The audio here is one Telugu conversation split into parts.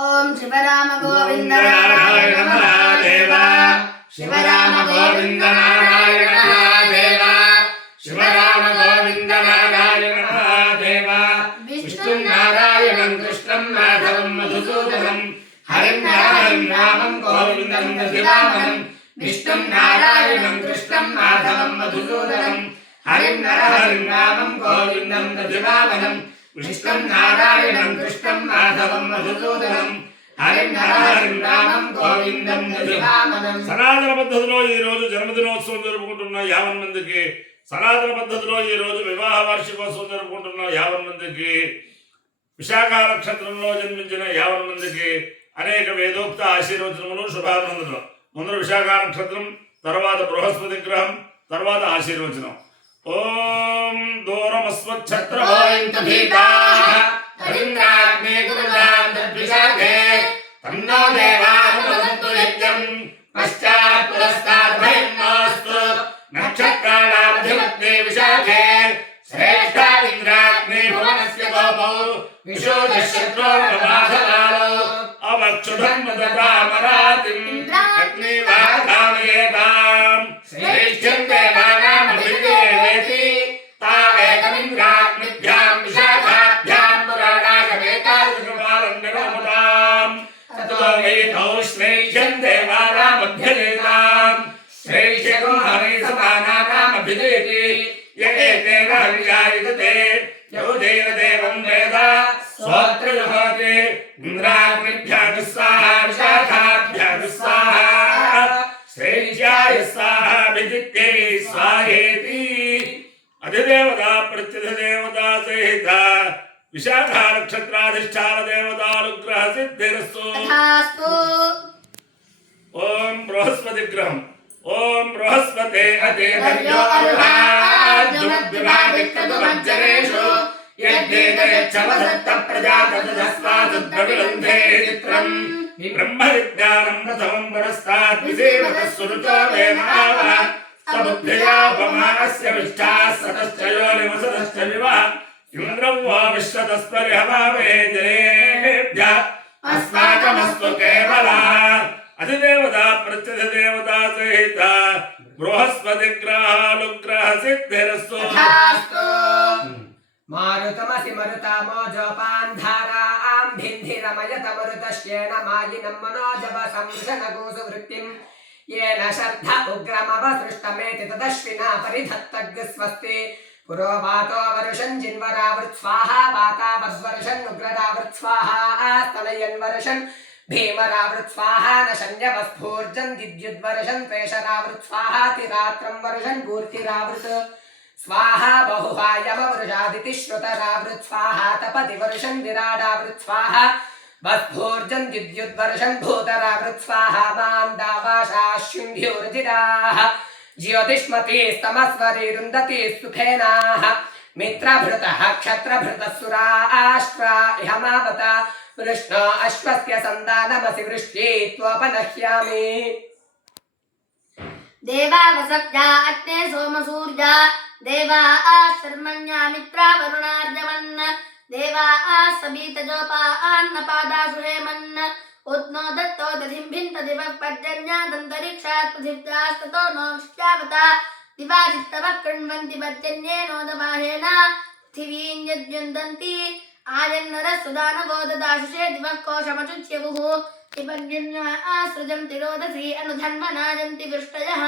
ఓం శివరామ గోవింద నారాయణ మహాదేవ శివరామ గోవింద నారాయణ మహాదేవ శివరామ గోవింద నారాయణ మహాదేవ విష్ణు నారాయణం కృష్ణం మాధవం మధుసూదనం హరిం నామం గోవిందం శివామనం విష్ణు నారాయణం కృష్ణం మాధవం మధుసూదనం హరిం నామం గోవిందం శివామనం విష్ణు నారాయణం కృష్ణం మాధవం మధుసూదనం హరిం నామం గోవిందం శివామనం. సనాతన పద్ధతిలో ఈ రోజు జన్మదినోత్సవం జరుపుకుంటున్న 50 మందికి, సనాతన పద్ధతిలో ఈ రోజు వివాహ వార్షికోత్సవం జరుపుకుంటున్న 50 మందికి, విశాఖ నక్షత్రంలో జన్మించిన 50 మందికి అనేక వేదోక్త ఆశీర్వచనములు శుభాభినందనలు. ముందు విశాఖ నక్షత్రం, తర్వాత బృహస్పతి గ్రహం, తర్వాత ఆశీర్వచనం. ఓం దూరమస్వచ్ఛత్రభోయింత భీతాః తరింద్రాగ్నే గురుదాంతర్విశాఖే తన్నో దేవానుమోదంతు నిత్యం పశ్చాత్ పురస్తాద్ భయం నాస్తు నక్షత్రాణామధిపత్నే విశాఖే శ్రేష్ఠాదింద్రాగ్నే భువనస్య గోపౌ విశోధశత్రోర్మాధనాలో అవక్షుభం మదతామరాతిం అగ్నివాధామయేతాం శ్రేష్ఠం దేవానామభిదేవేతి తావేకమింద్రాగ్నిభ్యాం విశాఖాభ్యాం పురాణాగమేతాదృశపాలం నిరోముతాం తతో వేతౌ శ్రేష్ఠం దేవానామభ్యదేతాం శ్రేష్ఠకం హరి సమానానామభిదేతి యకేతేన హరిజాయతే యౌదేన దేవం వేద స్వత్రయుహోతి ఇంద్రాగ్నిభ్యాం స్వాహా విశాఖాభ్యాం స్వాహా శ్రేష్ఠాయ స్వాహా విదిత్యై స్వాహేతి. అధిదేవత ప్రత్యధిదేవత సహిత విశాఖ నక్షత్రాధిష్టాన దేవతానుగ్రహ సిద్ధిరస్తు. ఓం బృహస్పతి గ్రహం. ఓం బృహస్పతే అతేర్యో అరుహాద్యుమద్విభాగిత్రదుమజ్జనేషు యజ్ఞేతయచ్చమసత్త ప్రజాతదస్వాదుద్రవిలంధే చిత్రం బ్రహ్మ విజ్ఞానం ప్రథమం పురస్తాద్ విసేవతః సురుచో వేమావ సబుద్ధ్యాపమానస్య విష్ఠాః సతశ్చ యోనివసతశ్చ వివః ఇంద్రం వా విశ్వతస్పరిహవామహే జనేభ్యః అస్మాకమస్తు కేవలః. అధిదేవత ప్రత్యధిదేవత సహిత బృహస్పతి గ్రహానుగ్రహ సిద్ధిరస్తు. మారుతమసి మరుతామోజోపాన్ధారాం భింధిరమయత మరుతశ్యేన మాయినం మనోజవ సంవృషణగోసు వృత్తిం येन शर्ध उग्रमवसृष्टमेति तदश्विना परिधत्तग् स्वस्ति पुरोवातो वरुषन् जिन्वरावृत् स्वाहा वातावद्वर्षन् उग्ररावृत् स्वाहा स्तनयन् वर्षन् भीमरावृत् स्वाहा नशन्यवस्फूर्जन् दिद्युद्वर्षन् पेशरावृत् स्वाहा तिरात्रं वर्षन् पूर्तिरावृत् स्वाहा बहुहायमवृषादिति श्रुतरावृत् स्वाहा तपति वर्षन् विराडावृत् स्वाहा वस्फूर्जन् विद्युद्वर्षन् भूतरावृत् स्वाहा मान्दावाशाश्युण्भ्योर्जिताः ज्योतिष्मतीस्तमस्वरीरुन्धति सुखेनाः मित्रभृतः क्षत्रभृतः सुराष्ट्रा इहमावत वृष्णो अश्वस्य सन्तानमसि वृष्ट्यै त्वोपनह्यामि. देवा वसव्या अग्ने सोमसूर्या देवा शर्मण्या मित्रा वरुणार्जमन् देवा सबीतजोपा अन्नपादासु हेमन् उद्नो दत्तो दधिं भिन्त दिवः पर्जन्यादन्तरिक्षात् पृथिव्यास्ततो नो विष्ट्यावता दिवाजित्तवः कृण्वन्ति पर्जन्येनोदवाहेन पृथिवीं यद्युन्दन्ति आयन्नरस्सुदानवो ददाशुषे दिवः कोशमचुच्यवुः विपर्जन्या आसृजन्ति रोदसी अनुधन्वनायन्ति वृष्टयः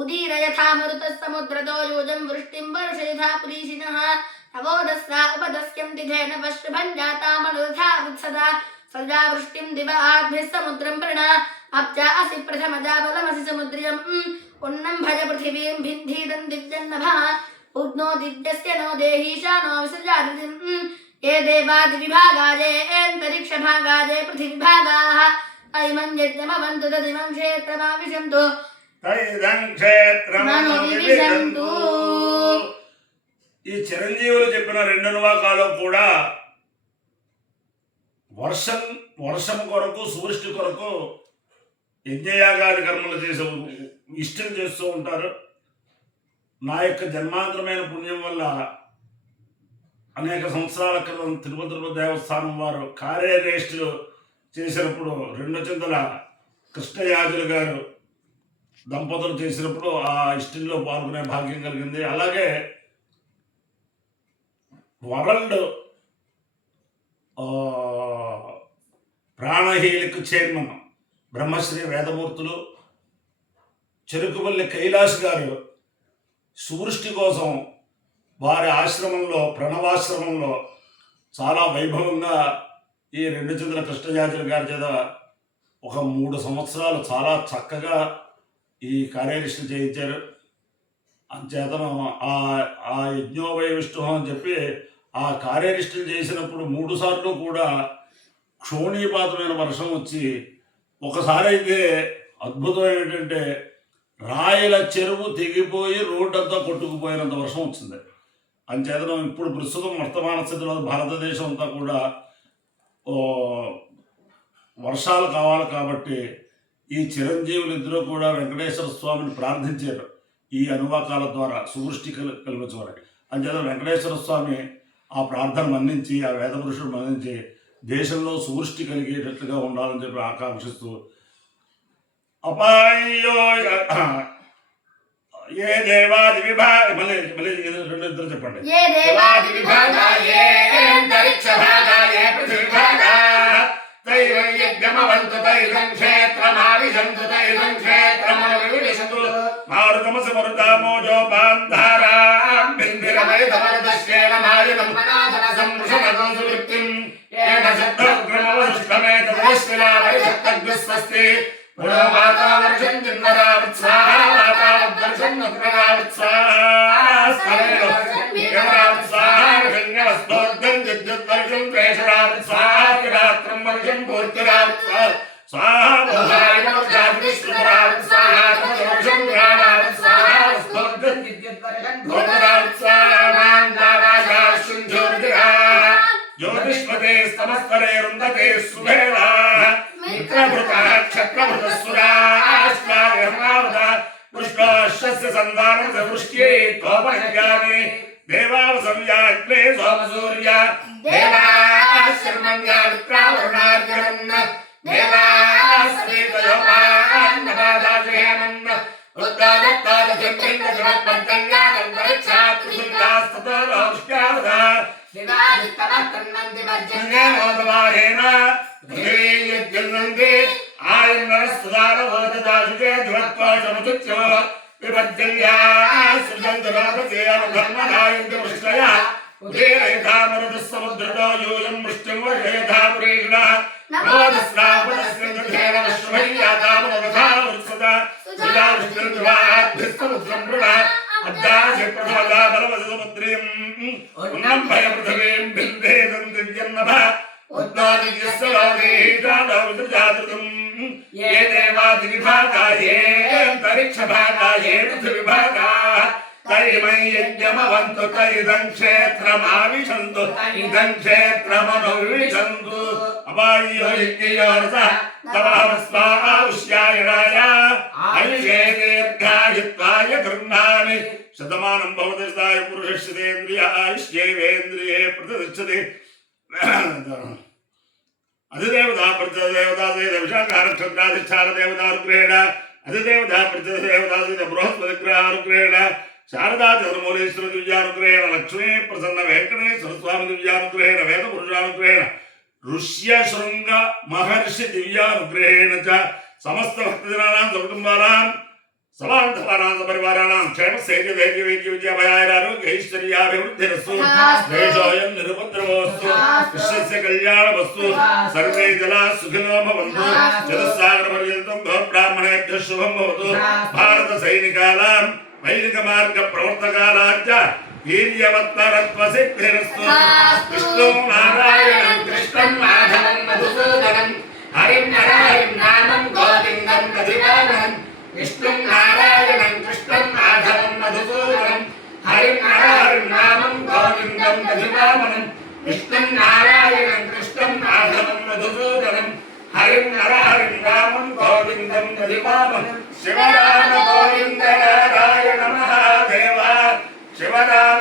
उदीर यथा मरुतः समुद्रतो यूजं वृष्टिं वर्षयथा पुरीशिनः नवोदस्रा उपदस्यन्ति धेन पश्रुभं जातामनुधा वृत्सदा सजा वृष्टिं दिवाद्भिः समुद्रं प्रणा अब्जासि प्रथमजाबलमसि समुद्रियम् पुण्यं भज पृथिवीं भिन्धीदं दिव्यन्नभः उद्नो दिव्यस्य नो देहीशानो विसृजादितिं ये देवादिविभागाये एन्तरिक्षभागाये पृथिविभागाः अयमं यज्ञमवन्तु तदिमं क्षेत्रमाविशन्तु తైదం క్షేత్రమనువిశంతు. ఈ చిరంజీవులు చెప్పిన 2 అనువాకాలు కూడా వర్షం కొరకు సృష్టి కొరకు యజ్ఞయాగాది కర్మలు చేసే ఇష్టం చేస్తూ ఉంటారు. నా యొక్క జన్మాంతరమైన పుణ్యం వల్ల అనేక సంవత్సరాల క్రితం తిరుపతి దేవస్థానం వారు కార్యరేష్ఠులు చేసినప్పుడు 2 కృష్ణయాజులు గారు దంపతులు చేసినప్పుడు ఆ ఇష్టంలో పాల్గొనే భాగ్యం కలిగింది. అలాగే వరల్డ్ ప్రాణహీలిక్ చైర్మన్ బ్రహ్మశ్రీ వేదమూర్తులు చెరుకుపల్లి కైలాష్ గారు సువృష్టి కోసం వారి ఆశ్రమంలో ప్రణవాశ్రమంలో చాలా వైభవంగా ఈ 2 కృష్ణయాజులు గారి చేత ఒక 3 సంవత్సరాలు చాలా చక్కగా ఈ కార్యనిష్ట చేయించారు. అంచేతను ఆ యజ్ఞోపయ విష్ణు అని చెప్పి ఆ కార్యనిష్టలు చేసినప్పుడు 3 సార్లు కూడా క్షోణీపాతమైన వర్షం వచ్చి ఒకసారి అయితే అద్భుతం ఏంటంటే రాయల చెరువు తెగిపోయి రోడ్డంతా కొట్టుకుపోయినంత వర్షం వచ్చింది. అంచేతను ఇప్పుడు ప్రస్తుతం వర్తమాన స్థితిలో భారతదేశం అంతా కూడా వర్షాలు కావాలి కాబట్టి ఈ చిరంజీవులు ఇద్దరు కూడా వెంకటేశ్వర స్వామిని ప్రార్థించారు ఈ అనువాకాల ద్వారా సువృష్టి కల్పించమని. అంచేత వెంకటేశ్వర స్వామి ఆ ప్రార్థన మన్నించి ఆ వేదపురుషుడు మన్నించి దేశంలో సువృష్టి కలిగేటట్లుగా ఉండాలని చెప్పి ఆకాంక్షిస్తూ అపాయో ఏ దేవాది విభాగ మళ్ళీ 2 చెప్పండి. ఏ దేవాది విభాగాయే అంతరిక్ష భాగాయే పృథివీ భాగా తైవం యజ్ఞమవంతు తైవం క్షేత్రమావిశంతు తైవం క్షేత్రమవివిశంతు మారుతమసి మరుతామోజో బాంధారాం బిందిరమయతమరుదశ్యేన మాయనం సంవృషణగోసువృత్తిం ఏన శబ్దగ్రమవశుష్టమేతదశ్విలావరిషత్తగ్స్వస్తి పునో మాతావర్షం జిన్వరావత్స్వాహ మాతావద్వర్షం నగ్నరావత్స్వాహ జిద్యుద్వర్షం ప్రేషరావత్స్వాహం వర్షం పూర్తిరావత్స్వాహ స్వాహావర్షం విరాడావత్స్వాహం జ్యోతిష్పతే స్తమస్పరే రుందతే సుభేదా మిత్రభృత క్షత్రభృతసురాశ్వాగర్మావత పుష్పాశ్వస్య సంధానం సవృష్ట్యై తోపనగామి దేవావసంయాగ్నే సోమసూర్య దేవాశర్మణ్యా మిత్రావరుణార్జనన్న దేవాశ్రీతయోపాన్నపాదాశ్రయమన్న ఉద్దాదత్తాదశంపింగజనపర్జన్యానందరిక్షాత్రుసుల్లాస్తతోరోష్ట్యావత దివాదిత్తమస్తన్నందివర్జన్యేనోదవాహేన పృథివీయజ్జన్నంది ఆయుర్నరస్తుదారవోదదాశుజే ధ్రువత్వాశముచుచ్యో విభర్జన్యా సృజంతురాధసేయమధర్మధాయంతి వృష్ణయ ఉదయయథామరుదస్సముద్రతో యూయం వృష్టిం వర్షయథాపురీషుణ నమోదస్రాపదస్యంధేన విశ్వమయ్యాతామవధావృత్సద సుజావృష్టిర్వివాద్భిస్తముద్రం మృణ అద్దాసి ప్రథమదా బలవసముద్రీం ఉన్నం భయపృథివీం బిందేదం దివ్యన్నభ ఉద్దాదివ్యస్సలోదేహితాదౌదృజాదృతం ఏ దేవాది విభాగాయే అంతరిక్ష భాగాయే పృథివీ భాగా తైమై యజ్ఞమవంతు తైదం క్షేత్రమావిశంతు ఇదం క్షేత్రమనువిశంతు అపాయ్యో యజ్ఞయోరస తవామస్వావుష్యాయణాయ ఆయుషే దీర్ఘాయుత్వాయ గృహ్ణామి శతమానం భవదస్తాయ పురుషస్యేంద్రియ ఆయుష్యేవేంద్రియే ప్రతిష్టతి అధిదేవతా ప్రతిదేవతాసేద విశాఖానక్షత్రాధిష్టాన దేవతానుగ్రహేణ అధిదేవతా ప్రతిదేవతాసేద బృహస్పతిగ్రహానుగ్రహేణ శారదా చంద్రమౌళీశ్వర దివ్యానుగ్రహేణ లక్ష్మీ ప్రసన్న వెంకటేశ్వర స్వామి దివ్యానుగ్రహేణ వేద పురుషానుగ్రహేణ ఋష్య శృంగ మహర్షి దివ్యానుగ్రహేణ చ సమస్త భక్తజనానాం కుటుంబానాం సమాంతపానాం పరివారాణం క్షేమ స్థైర్య ధైర్య విద్య విజయభయారోగ్య ఐశ్వర్యాభివృద్ధిరస్తు దేశోయం నిరుపద్రవోస్తు విశ్వస్య కళ్యాణమస్తు సర్వే జలా సుఖినో భవంతు జలసాగర పర్యంతం గోబ్రాహ్మణేభ్యః శుభం భవతు భారత సైనికానాం వైదిక మార్గ ప్రవర్తకానాంచ వీర్యవత్తరత్వ సిద్ధిరస్తు విష్ణు నారాయణం కృష్ణం మాధవం మధుసూదనం హరిం నరహరిం నామం గోవిందం ప్రతిపాదనం విష్ణుం నారాయణం కృష్ణం మాధవం మధుసూదనం హరిం నరహరిం నామం గోవిందం ప్రతిపాదనం విష్ణుం నారాయణం కృష్ణం మాధవం మధుసూదనం హరిం నరహరిం నామం గోవిందం ప్రతిపాదనం శివరామ గోవింద నారాయణ మహాదేవ శివరామ